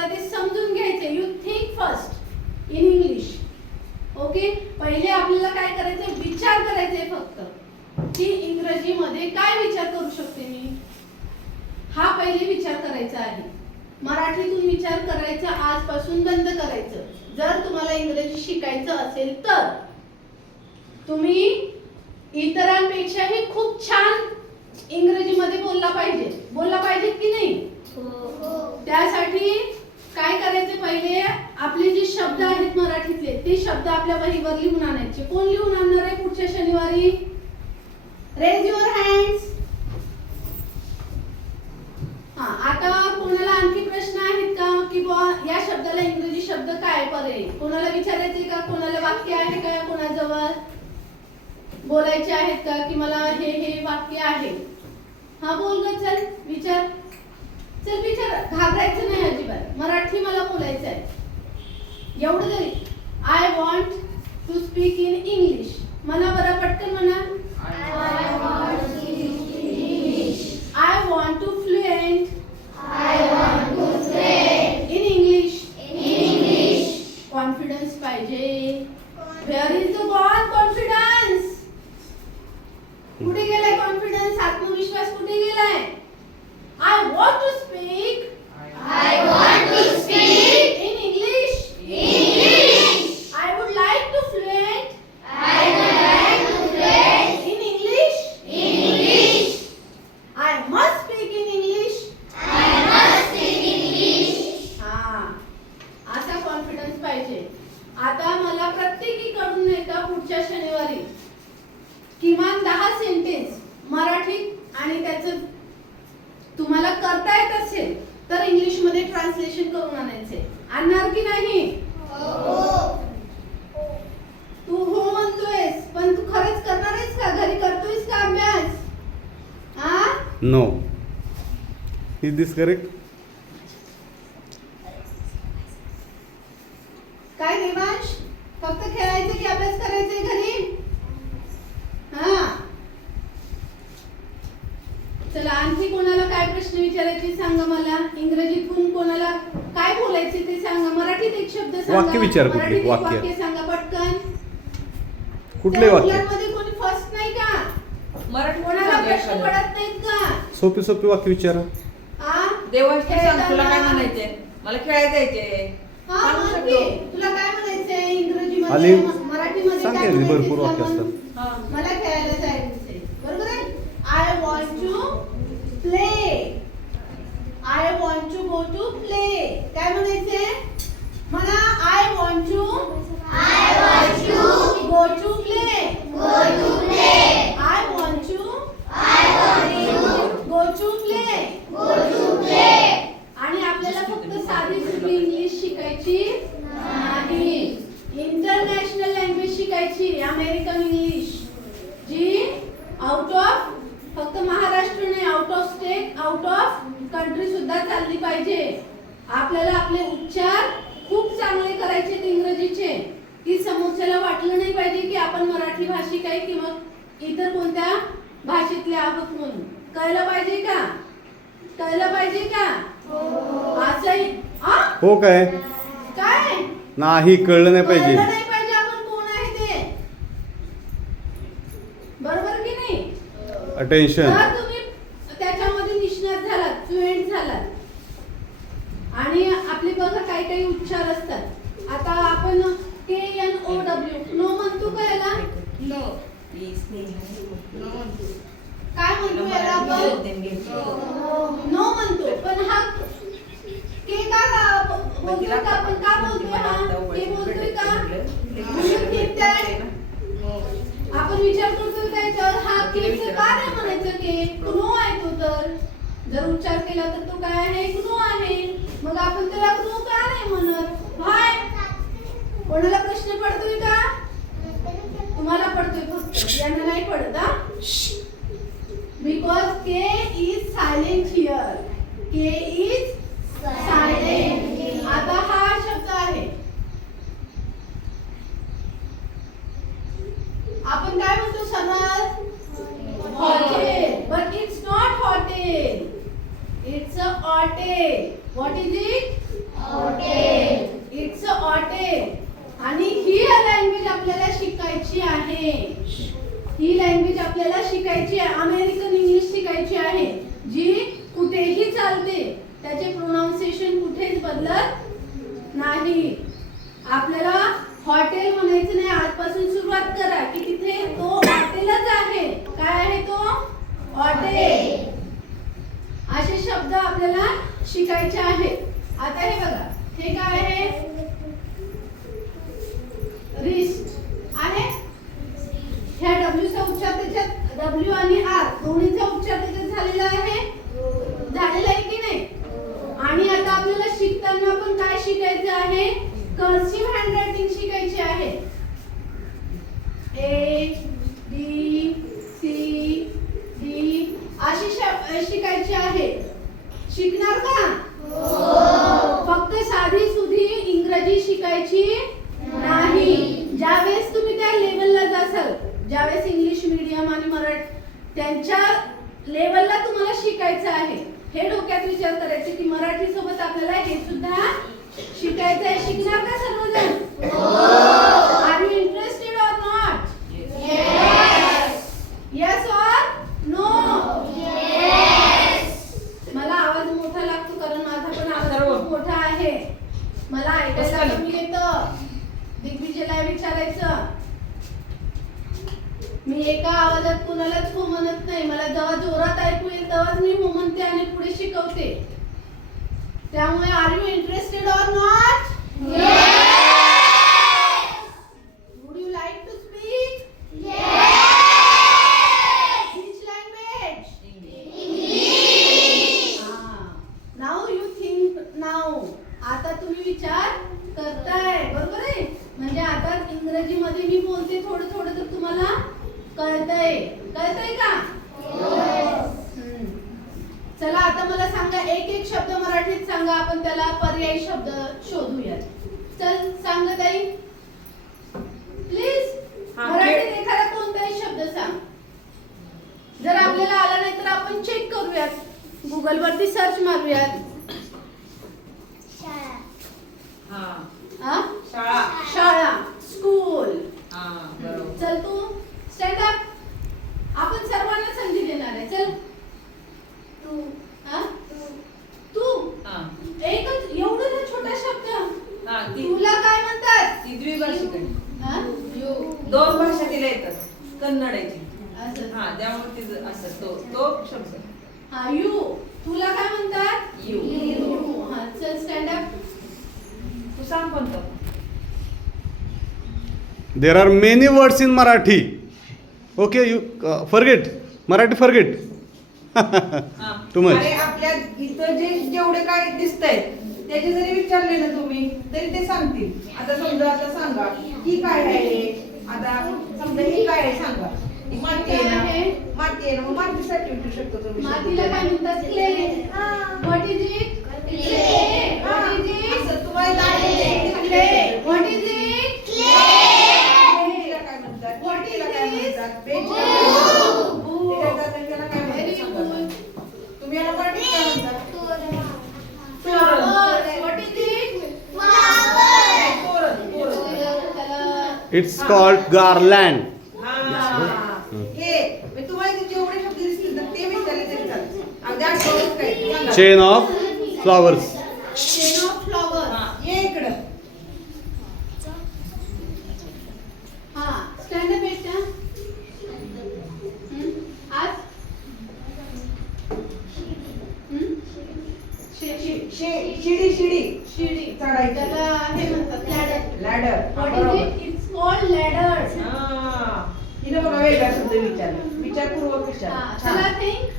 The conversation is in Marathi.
तुम्हाला ते समजून घ्यायचे. You think first in English. Okay, पहिले आपल्याला काय करायचं, विचार करायचे फक्त की इंग्रजीमध्ये काय विचार करू शकते मी, हा पहिले विचार करायचा आहे. मराठीतून विचार करायचा आजपासून बंद करायचं. जर तुम्हाला इंग्रजी शिकायचं असेल तर तुम्ही इतरांपेक्षाही खूप छान इंग्रजीमध्ये बोलला पाहिजे की नाही? त्यासाठी काय करायचे, पहिले आपले जे शब्द आहेत मराठीतले ते शब्द आपल्या वहीवर लिहून आणायचे. कोण लिहून आणणार आहे पुढच्या शनिवारी? Raise your hands. आता कोणाला आणखी प्रश्न आहेत का की बुवा या शब्दाला इंग्रजी शब्द काय पडेल? कोणाला विचारायचे का? कोणाला वाक्य आहे का कोणाजवळ बोलायचे आहेत का की मला हे वाक्य आहे? हा बोल ग, चल विचार, चल विचार, घाबरायचं नाही अजिबात. मराठी मला बोलायचं आहे एवढं तरी. I want to speak in English. म्हणा बरं पटकन म्हणा. I want to fluent. In English. Confidence पाहिजे. Where is the God confidence? कुठे गेलाय confidence? आत्मविश्वास कुठे गेलाय? I want to speak. In English. I would like to fluent. In English. I must speak in English. असा कॉन्फिडन्स पाहिजे. आता मला प्रत्येकीकडून नाही का पुढच्या शनिवारी किमान 10 सेंटेन्स मराठीत आणि त्याचं तुम्हाला करता येत असेल तर इंग्लिश मध्ये ट्रान्सलेशन करून आणायचे. आणणार की नाही? तू हो म्हणतोयस पण तू खरंच करणार आहेस का? घरी करतोयस का अभ्यास? No. Is this correct? काय देवांश, फक्त खेळायचं की अभ्यास करायचंय घरी? चला, आणखी कोणाला काय प्रश्न विचारायचे सांगा मला. इंग्रजीतून कोणाला काय बोलायचे ते सांगा. मराठीत एक शब्द सांगा. वाक्य विचार, कुठले मराठीत एक वाक्य? वाक्य सांगा पटकन. कुठले वाक्य? मुलांमध्ये कोणी फर्स्ट नाही का? मराठी कोणाला प्रश्न पडत नाहीत का? सोपी वाक्य विचारा. देवांश सांग, तुला काय म्हणायचे? मला खेळायला जायचे. सांगू शकतो. तुला काय म्हणायचंय इंग्रजीमध्ये? आली मराठीमध्ये सांग काय की म्हणायचंय भरपूर तुला वाक्य म्हणून? असतात. मला खेळायला जायचंय. बरोबर आहे. I want to play. I want to go to play. काय म्हणायचंय? म्हणा I want to go to play. I want to go to play. आणि आपल्याला फक्त साधी सोपी इंग्लिश शिकायची नाही. इंटरनॅशनल लँग्वेज शिकायची. अमेरिकन इंग्लिश जी आउट ऑफ फक्त महाराष्ट्र नाही, out of state, out of country सुद्धा चालली पाहिजे. आपल्याला आपले उच्चार खूप चांगले करायचे इंग्रजीचे, की समोरच्याला वाटलं नाही पाहिजे की आपण मराठी भाषिक आहे किंवा इतर कोणत्या भाषेतले आहोत म्हणून. कळलं पाहिजे का? असंही हो काय? काय नाही, कळलं नाही पाहिजे. कळलं नाही पाहिजे आपण कोण आहे ते. बरोबर की नाही? अटेन्शन. जर तुम्ही त्याच्यामध्ये निष्णात झालात, फ्लुएंट झालात आणि आपले बघा काही उच्चार असतात. आता आपण KNOW नो म्हणतो का याला? काय म्हणतो याला आपण? नो म्हणतो. पण हा के का बोलतोय का? आपण का बोलतोय? हा के बोलतोय का? आपण विचार करतो त्याच्यावर हा के का नाही म्हणायचं? के नो आहे तो. तर जर उच्चार केला तर तो काय आहे? नो आहे. मग आपण त्याला नो का नाही म्हणत? व्हाय? कोणाला प्रश्न पडतोय का? तुम्हाला पडतोय फक्त, यांना नाही पडत. Because K is silent here. K is silent. आता हा शब्द आहे. आपण काय म्हणतो सरळ? Hotel. But it's not hotel. It's a hotel. What is it? It's a hotel. आणि ही लँग्वेज आपल्याला शिकायची आहे. ही लँग्वेज आपल्याला शिकायची आहे. अमेरिकन इंग्लिश शिकायची आहे जी कुठेही चालते. त्याचे प्रोनाउन्सिएशन कुठेच बदलत नाही. आपल्याला हॉटेल म्हणायचं नाही. आजपासून सुरुवात करा की तिथे तो हॉटेलच आहे. काय आहे तो? हॉटेल. असे शब्द आपल्याला शिकायचे आहेत. आता हे बघा, हे काय आहे? रिस्ट आहे. ह्या W चा उच्चार त्याच्यात W आणि R दोन्हीचा उच्चार त्याच्यात झालेला आहे. झालेला आहे की नाही? आणि आता आपल्याला शिकताना पण काय शिकायचं आहे? कर्सिव्ह हँडरायटिंग शिकायची आहे. A B C D अशी शिकायची आहे. शिकणार का? फक्त साधी सुधी इंग्रजी शिकायची नाही. ज्यावेळेस तुम्ही त्या लेवलला जासाल, ज्यावेळेस इंग्लिश मीडियम आणि मराठी त्यांच्या लेवलला तुम्हाला शिकायचं आहे, हे डोक्यात विचार करायचे की मराठी सोबत आपल्याला हे सुद्धा शिकायचं आहे. शिकणार का सर्वजण? Are you interested or not? Yes or no? मला आवाज मोठा लागतो कारण माझा पण आवाज खूप मोठा आहे. मला ऐकायला कमी येतं. दिग्विजयला विचारायचं. मी एका आवाजात कुणालाच हो म्हणत नाही. मला जेव्हा जोरात ऐकू येईल तेव्हाच मी हो म्हणते आणि पुढे शिकवते. त्यामुळे are you interested or not? Would you like to speak? Which language? Now you think now. आता तुम्ही विचार करताय, बरोबर आहे? म्हणजे आता इंग्रजी मध्ये मी बोलते थोडं थोडं तर तुम्हाला कळतंय. कळतंय का? चला आता मला सांगा, एक एक शब्द मराठीत सांगा. आपण त्याला पर्यायी शब्द शोधूयात. चल सांग ताई प्लीज. मराठीत एखादा कोणताही शब्द सांग. जर आपल्याला आला नाही तर आपण चेक करूयात, गुगल वरती सर्च मारूयात. शाळा. शाळा, स्कूल. बरोबर. चल तू स्टँड अप. आपण सर्वांना संधी देणार आहे. चल तू. एकच एवढं ना छोटा शब्द. तुला काय म्हणतात? ती द्विभाषिक आहे. यू. दोन भाषा तिला येतात. कन्नड आहे ती. असं. त्यामुळे तिचं असं तो शब्द. यू. तुला काय म्हणतात? यू. चल स्टँड अप. तू सांग कोणतं? There are many words in Marathi. Okay, you forget. Marathi forget. Too much. अरे आपल्या इथं जेवढे काय दिसतंय त्याचे जरी विचारले ना तुम्ही तरी ते सांगतील. आता समजा आता सांगा ही काय आहे. आता समजा ही काय आहे सांगा. ही माती आहे ना. माती आहे ना. मग मातीसाठी विचारू शकतो तुम्ही. मातीला काय म्हणतात? Clay. What is it? Clay. What is it? असं तुम्हाला clay. What is it? Clay. काय म्हणतात? What is काय this? म्हणतात? बेंच. Wood. त्याला काय Very म्हणतात? good. तुम्ही याला मराठीत काय म्हणतात? Flowers. What is it? तोरण. It's called garland. हे तुम्हाला जेवढे शब्द दिसतील तर ते विचारले तरी चालेल. अगदी आठवणच काय सांगा. Chain of flowers. Chain of flowers. ये इकडं. स्टँड अप बेटा. आज शिडी शिडी चढायची. त्याला हे म्हणतात ladder. Ladder. What is it? It's called ladder. हिनं बघा वेगळा शब्द विचारला. विचारपूर्वक विचार. चला थिंक.